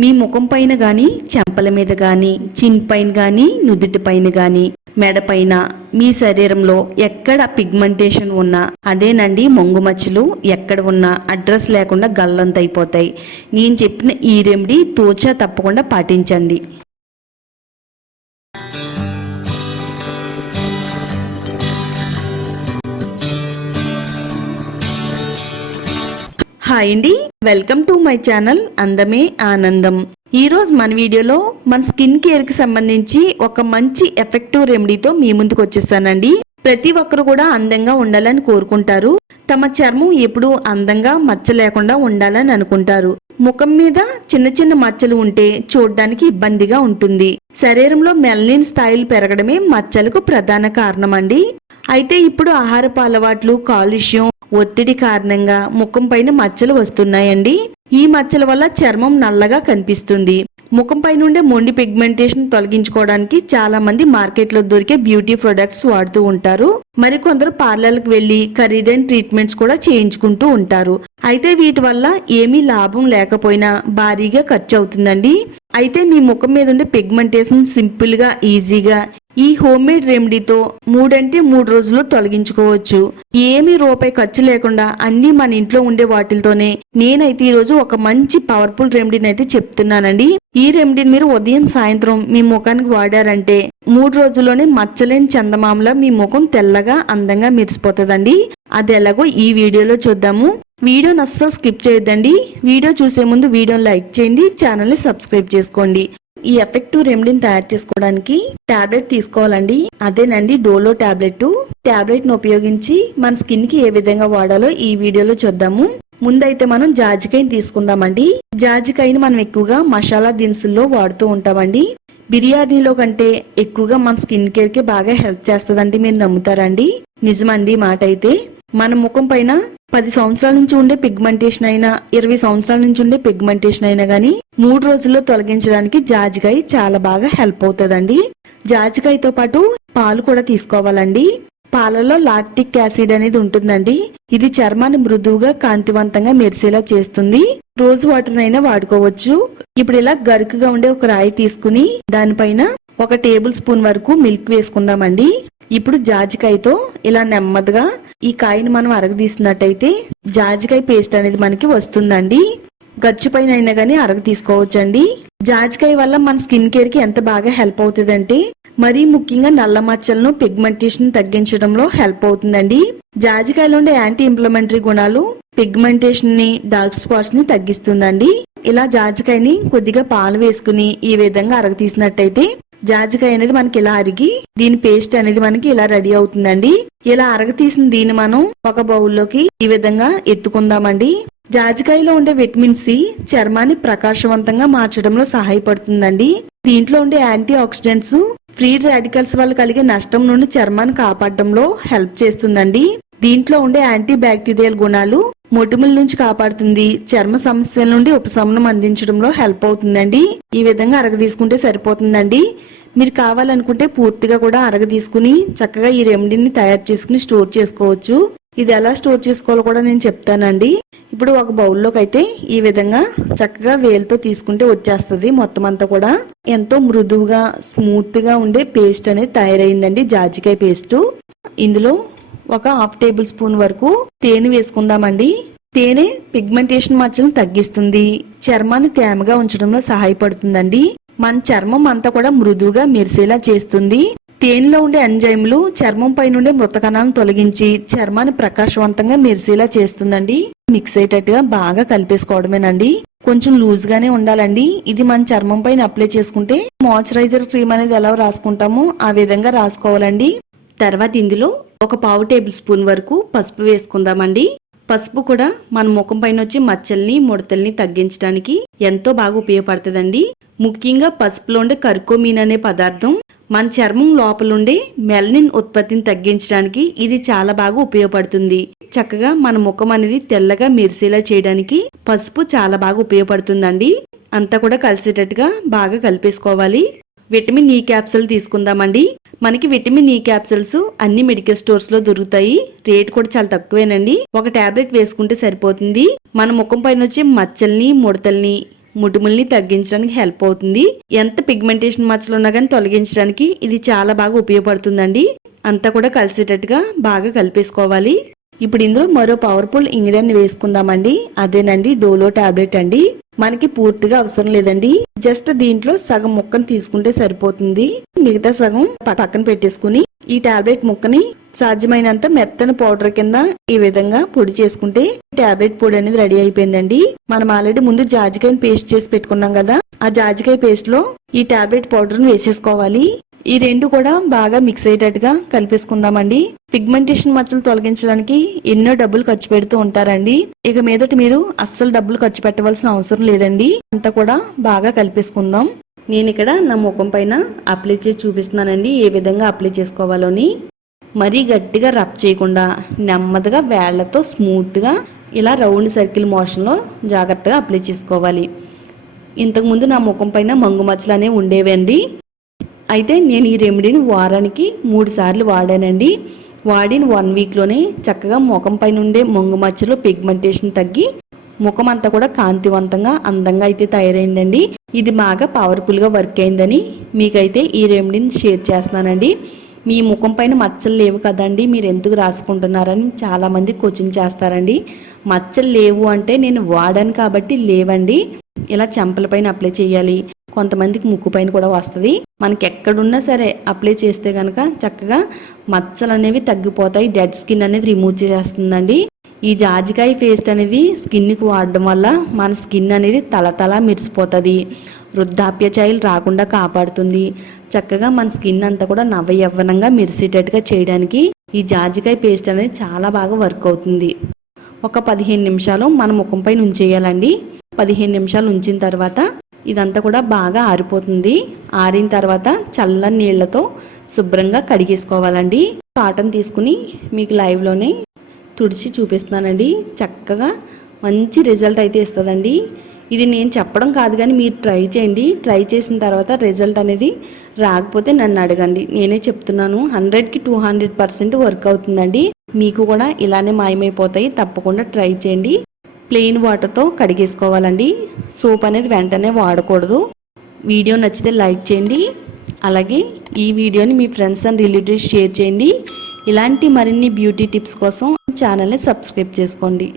మీ ముఖం పైన గాని, చెంపల మీద గాని, చిన్ పైన గాని, నుదుటి పైన గాని, మెడ పైన, మీ శరీరంలో ఎక్కడ పిగ్మెంటేషన్ ఉన్నా అదేనండి మొంగు మచ్చలు. ఎక్కడ ఉన్నా అడ్రస్ లేకుండా గల్లంతైపోతాయి. నేను చెప్పిన ఈ రెమెడీ తోచా తప్పకుండా పాటించండి. హాయ్ అండి, వెల్కమ్ టు మై ఛానల్ అందమే ఆనందం. ఈరోజు మన వీడియోలో మన స్కిన్ కేర్ కి సంబంధించి ఒక మంచి ఎఫెక్టివ్ రెమెడీతో మీ ముందుకు వచ్చేసానండి. ప్రతి ఒక్కరు కూడా అందంగా ఉండాలని కోరుకుంటారు. తమ చర్మం ఎప్పుడూ అందంగా మచ్చ లేకుండా ఉండాలని అనుకుంటారు. ముఖం మీద చిన్న చిన్న మచ్చలు ఉంటే చూడడానికి ఇబ్బందిగా ఉంటుంది. శరీరంలో మెలనిన్ స్థాయిలు పెరగడమే మచ్చలకు ప్రధాన కారణం అండి. అయితే ఇప్పుడు ఆహారపు అలవాట్లు, కాలుష్యం, ఒత్తిడి కారణంగా ముఖం పైన మచ్చలు వస్తున్నాయండి. ఈ మచ్చల వల్ల చర్మం నల్లగా కనిపిస్తుంది. ముఖం పై నుండే మొండి పిగ్మెంటేషన్ తొలగించుకోవడానికి చాలా మంది మార్కెట్లో దొరికే బ్యూటీ ప్రొడక్ట్స్ వాడుతూ ఉంటారు. మరికొందరు పార్లర్లకు వెళ్లి ఖరీదైన ట్రీట్మెంట్స్ కూడా చేయించుకుంటూ ఉంటారు. అయితే వీటి వల్ల ఏమీ లాభం లేకపోయినా భారీగా ఖర్చు అవుతుందండి. అయితే మీ ముఖం మీద ఉండే పిగ్మెంటేషన్ సింపుల్ గా, ఈజీగా ఈ హోమ్ మేడ్ రెమెడీతో 3 రోజుల్లో తొలగించుకోవచ్చు. ఏమీ రూపాయి ఖర్చు లేకుండా అన్ని మన ఇంట్లో ఉండే వాటితోనే నేనైతే ఈ రోజు ఒక మంచి పవర్ఫుల్ రెమెడీని అయితే చెప్తున్నానండి. ఈ రెమెడీని మీరు ఉదయం సాయంత్రం మీ ముఖానికి వాడారంటే 3 రోజుల్లోనే మచ్చలేని చందమామలా మీ ముఖం తెల్లగా అందంగా మెరిసిపోతుందండి. అది ఎలాగో ఈ వీడియోలో చూద్దాము. వీడియోని అస్సలు స్కిప్ చేయొద్దండి. వీడియో చూసే ముందు వీడియోని లైక్ చేయండి, ఛానల్ ని సబ్స్క్రైబ్ చేసుకోండి. ఈ ఎఫెక్టివ్ రెమెడీని తయారు చేసుకోవడానికి టాబ్లెట్ తీసుకోవాలండి. అదేనండి డోలో టాబ్లెట్. టాబ్లెట్ ను ఉపయోగించి మన స్కిన్ కి ఏ విధంగా వాడాలో ఈ వీడియోలో చూద్దాము. ముందైతే మనం జాజికాయని తీసుకుందామండి. జాజికాయని మనం ఎక్కువగా మసాలా దినుసుల్లో వాడుతూ ఉంటామండి. బిర్యానీలో కంటే ఎక్కువగా మన స్కిన్ కేర్ కి బాగా హెల్ప్ చేస్తుందండి. మీరు నమ్ముతారండి? నిజమండి మాట. అయితే మన ముఖం పైన 10 సంవత్సరాల నుంచి ఉండే పిగ్మెంటేషన్ అయినా, 20 సంవత్సరాల నుంచి ఉండే పిగ్మెంటేషన్ అయినా గానీ 3 రోజుల్లో తొలగించడానికి జాజికాయ చాలా బాగా హెల్ప్ అవుతుందండి. జాజికాయతో పాటు పాలు కూడా తీసుకోవాలండి. పాలలో లాక్టిక్ యాసిడ్ అనేది ఉంటుందండి. ఇది చర్మాన్ని మృదువుగా, కాంతివంతంగా మెరిసేలా చేస్తుంది. రోజు వాటర్ అయినా వాడుకోవచ్చు. ఇప్పుడు ఇలా గరుకుగా ఉండే ఒక రాయి తీసుకుని దానిపైన 1 టేబుల్ స్పూన్ వరకు మిల్క్ వేసుకుందామండి. ఇప్పుడు జాజికాయతో ఇలా నెమ్మదిగా ఈ కాయని మనం అరగదీసినట్టయితే జాజికాయ పేస్ట్ అనేది మనకి వస్తుందండి. గచ్చు పైన అయినా గానీ అరగ తీసుకోవచ్చండి. జాజికాయ వల్ల మన స్కిన్ కేర్ కి ఎంత బాగా హెల్ప్ అవుతుందంటే మరీ ముఖ్యంగా నల్ల మచ్చలను, పిగ్మెంటేషన్ తగ్గించడంలో హెల్ప్ అవుతుందండి. జాజికాయలో ఉండే యాంటీ ఇంప్లమెంటరీ గుణాలు పిగ్మెంటేషన్ ని, డార్క్ స్పాట్స్ ని తగ్గిస్తుందండి. ఇలా జాజికాయని కొద్దిగా పాలు వేసుకుని ఈ విధంగా అరగ తీసినట్టయితే జాజికాయ అనేది మనకి ఇలా అరిగి దీని పేస్ట్ అనేది మనకి ఇలా రెడీ అవుతుందండి. ఇలా అరగ తీసిన దీన్ని మనం ఒక బౌల్లోకి ఈ విధంగా ఎత్తుకుందామండి. జాజికాయలో ఉండే విటమిన్ సి చర్మాన్ని ప్రకాశవంతంగా మార్చడంలో సహాయపడుతుందండి. దీంట్లో ఉండే యాంటీ ఆక్సిడెంట్స్ ఫ్రీ రాడికల్స్ వల్ల కలిగే నష్టం నుండి చర్మాన్ని కాపాడడంలో హెల్ప్ చేస్తుందండి. దీంట్లో ఉండే యాంటీ బ్యాక్టీరియల్ గుణాలు మొటిమల నుంచి కాపాడుతుంది. చర్మ సమస్యల నుండి ఉపశమనం అందించడంలో హెల్ప్ అవుతుందండి. ఈ విధంగా అరగ తీసుకుంటే సరిపోతుందండి. మీరు కావాలనుకుంటే పూర్తిగా కూడా అరగ తీసుకుని చక్కగా ఈ రెమెడీని తయారు చేసుకుని స్టోర్ చేసుకోవచ్చు. ఇది ఎలా స్టోర్ చేసుకోవాలో కూడా నేను చెప్తానండి. ఇప్పుడు ఒక బౌల్లోకి అయితే ఈ విధంగా చక్కగా వేలుతో తీసుకుంటే వచ్చేస్తుంది. మొత్తం అంతా కూడా ఎంతో మృదువుగా, స్మూత్ గా ఉండే పేస్ట్ అనేది తయారైందండి, జాజికాయ పేస్ట్. ఇందులో ఒక 1/2 టేబుల్ స్పూన్ వరకు తేనె వేసుకుందామండి. తేనె పిగ్మెంటేషన్ మచ్చలను తగ్గిస్తుంది, చర్మాన్ని తేమగా ఉంచడంలో సహాయపడుతుందండి. మన చర్మం అంతా కూడా మృదువుగా మెరిసేలా చేస్తుంది. తేనెలో ఉండే ఎంజైమ్లు చర్మం పై నుండే మృత కణాలను తొలగించి చర్మాన్ని ప్రకాశవంతంగా మెరిసేలా చేస్తుందండి. మిక్స్ అయ్యేటట్టుగా బాగా కలిపేసుకోవడమేనండి. కొంచెం లూజ్ గానే ఉండాలండి. ఇది మన చర్మం పైన అప్లై చేసుకుంటే మాయిశ్చరైజర్ క్రీమ్ అనేది ఎలా రాసుకుంటామో ఆ విధంగా రాసుకోవాలండి. తర్వాత ఇందులో ఒక 1/2 టేబుల్ స్పూన్ వరకు పసుపు వేసుకుందామండి. పసుపు కూడా మన ముఖం పైన వచ్చే మచ్చల్ని, ముడతల్ని తగ్గించడానికి ఎంతో బాగా ఉపయోగపడుతుందండి. ముఖ్యంగా పసుపులో ఉండే కర్కోమిన్ అనే పదార్థం మన చర్మం లోపలుండే మెలనిన్ ఉత్పత్తిని తగ్గించడానికి ఇది చాలా బాగా ఉపయోగపడుతుంది. చక్కగా మన ముఖం అనేది తెల్లగా మెరిసేలా చేయడానికి పసుపు చాలా బాగా ఉపయోగపడుతుందండి. అంతా కూడా కలిసేటట్టుగా బాగా కలిపేసుకోవాలి. విటమిన్ ఈ క్యాప్సూల్ తీసుకుందామండి. మనకి విటమిన్ ఈ క్యాప్సూల్స్ అన్ని మెడికల్ స్టోర్స్ లో దొరుకుతాయి. రేట్ కూడా చాలా తక్కువేనండి. ఒక టాబ్లెట్ వేసుకుంటే సరిపోతుంది. మన ముఖం పైన వచ్చే మచ్చల్ని, ముడతల్ని ముటుముల్ని తగ్గించడానికి హెల్ప్ అవుతుంది. ఎంత పిగ్మెంటేషన్ మచ్చలు ఉన్నా కానీ తొలగించడానికి ఇది చాలా బాగా ఉపయోగపడుతుందండి. అంతా కూడా కలిసేటట్టుగా బాగా కలిపేసుకోవాలి. ఇప్పుడు ఇందులో మరో పవర్ఫుల్ ఇంగ్రీడియంట్ వేసుకుందామండి. అదేనండి డోలో టాబ్లెట్ అండి. మనకి పూర్తిగా అవసరం లేదండి, జస్ట్ దీంట్లో సగం ముక్కను తీసుకుంటే సరిపోతుంది. మిగతా సగం పక్కన పెట్టేసుకుని ఈ టాబ్లెట్ ముక్కని సాధ్యమైనంత మెత్తని పౌడర్ కింద ఈ విధంగా పొడి చేసుకుంటే టాబ్లెట్ పొడి అనేది రెడీ అయిపోయిందండి. మనం ఆల్రెడీ ముందు జాజికాయని పేస్ట్ చేసి పెట్టుకున్నాం కదా, ఆ జాజికాయ పేస్ట్ లో ఈ టాబ్లెట్ పౌడర్ ని వేసేసుకోవాలి. ఈ రెండు కూడా బాగా మిక్స్ అయ్యేటట్టుగా కలిపేసుకుందామండి. పిగ్మెంటేషన్ మచ్చలు తొలగించడానికి ఎన్నో డబ్బులు ఖర్చు పెడుతూ ఉంటారండి. ఇక మీదట మీరు అస్సలు డబ్బులు ఖర్చు పెట్టవలసిన అవసరం లేదండి. అంతా కూడా బాగా కలిపేసుకుందాం. నేను ఇక్కడ నా ముఖం పైన అప్లై చేసి చూపిస్తున్నానండి ఏ విధంగా అప్లై చేసుకోవాలని. మరీ గట్టిగా రబ్ చేయకుండా నెమ్మదిగా వేళ్లతో స్మూత్గా ఇలా రౌండ్ సర్కిల్ మోషన్లో జాగ్రత్తగా అప్లై చేసుకోవాలి. ఇంతకుముందు నా ముఖం పైన మంగు మచ్చలు అనేవి ఉండేవండి. అయితే నేను ఈ రెమెడీని వారానికి 3 సార్లు వాడానండి. వాడిన 1 వీక్లోనే చక్కగా ముఖం పైన ఉండే మంగు మచ్చలు పిగ్మెంటేషన్ తగ్గి ముఖం అంతా కూడా కాంతివంతంగా అందంగా అయితే తయారైందండి. ఇది బాగా పవర్ఫుల్గా వర్క్ అయిందని మీకైతే ఈ రెమెడీని షేర్ చేస్తున్నానండి. మీ ముఖం పైన మచ్చలు లేవు కదండి, మీరు ఎందుకు రాసుకుంటున్నారని చాలామంది క్వశ్చన్ చేస్తారండి. మచ్చలు లేవు అంటే నేను వాడాను కాబట్టి లేవండి. ఇలా చెంపల పైన అప్లై చేయాలి. కొంతమందికి ముక్కు పైన కూడా వస్తుంది. మనకి ఎక్కడున్నా సరే అప్లై చేస్తే కనుక చక్కగా మచ్చలు అనేవి తగ్గిపోతాయి. డెడ్ స్కిన్ అనేది రిమూవ్ చేస్తుందండి. ఈ జాజికాయ పేస్ట్ అనేది స్కిన్కి వాడడం వల్ల మన స్కిన్ అనేది తలతల మెరిసిపోతుంది. వృద్ధాప్య ఛాయలు రాకుండా కాపాడుతుంది. చక్కగా మన స్కిన్ అంతా కూడా నవయవ్వనంగా మెరిసేటట్టుగా చేయడానికి ఈ జాజికాయ పేస్ట్ అనేది చాలా బాగా వర్క్ అవుతుంది. ఒక 15 నిమిషాలు మన ముఖం పైన ఉంచేయాలండి. 15 నిమిషాలు ఉంచిన తర్వాత ఇదంతా కూడా బాగా ఆరిపోతుంది. ఆరిన తర్వాత చల్లని నీళ్లతో శుభ్రంగా కడిగేసుకోవాలండి. కాటన్ తీసుకుని మీకు లైవ్లోనే తుడిచి చూపిస్తున్నానండి. చక్కగా మంచి రిజల్ట్ అయితే ఇస్తుందండి. ఇది నేను చెప్పడం కాదు కానీ మీరు ట్రై చేయండి. ట్రై చేసిన తర్వాత రిజల్ట్ అనేది రాకపోతే నన్ను అడగండి, నేనే చెప్తున్నాను. 100కి 200% వర్క్ అవుతుందండి. మీకు కూడా ఇలానే మాయమైపోతాయి. తప్పకుండా ట్రై చేయండి. ప్లెయిన్ వాటర్తో కడిగేసుకోవాలండి. సోప్ అనేది వెంటనే వాడకూడదు. వీడియో నచ్చితే లైక్ చేయండి. అలాగే ఈ వీడియోని మీ ఫ్రెండ్స్ అండ్ రిలేటివ్స్ షేర్ చేయండి. ఇలాంటి మరిన్ని బ్యూటీ టిప్స్ కోసం ఛానల్ని సబ్స్క్రైబ్ చేసుకోండి.